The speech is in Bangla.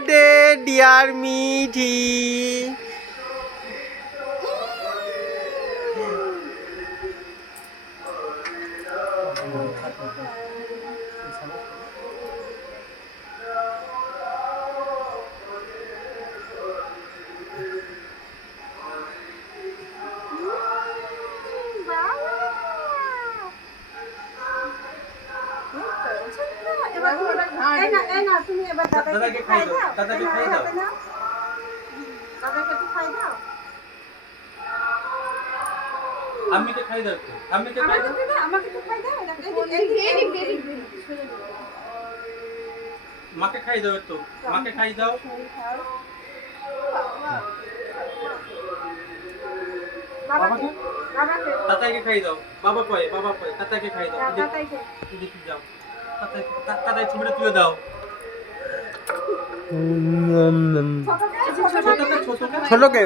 Birthday dear Mithi. তুমি এবার দাদাকে খাই দাও, দাদাকে খাই দাও, দাদাকে একটু খাই দাও, আম্মিকে খাই দাও, আম্মিকে খাই দাও, আমাকে একটু খাই দাও, মাকে খাই দাও, একটু মাকে খাই দাও, বাবাকে, তাতাইকে খাই দাও, বাবা কই, তাতাইকে খাই দাও, দেখি যাও, তাতাই ছবিটা তুলে দাও, ছোটকে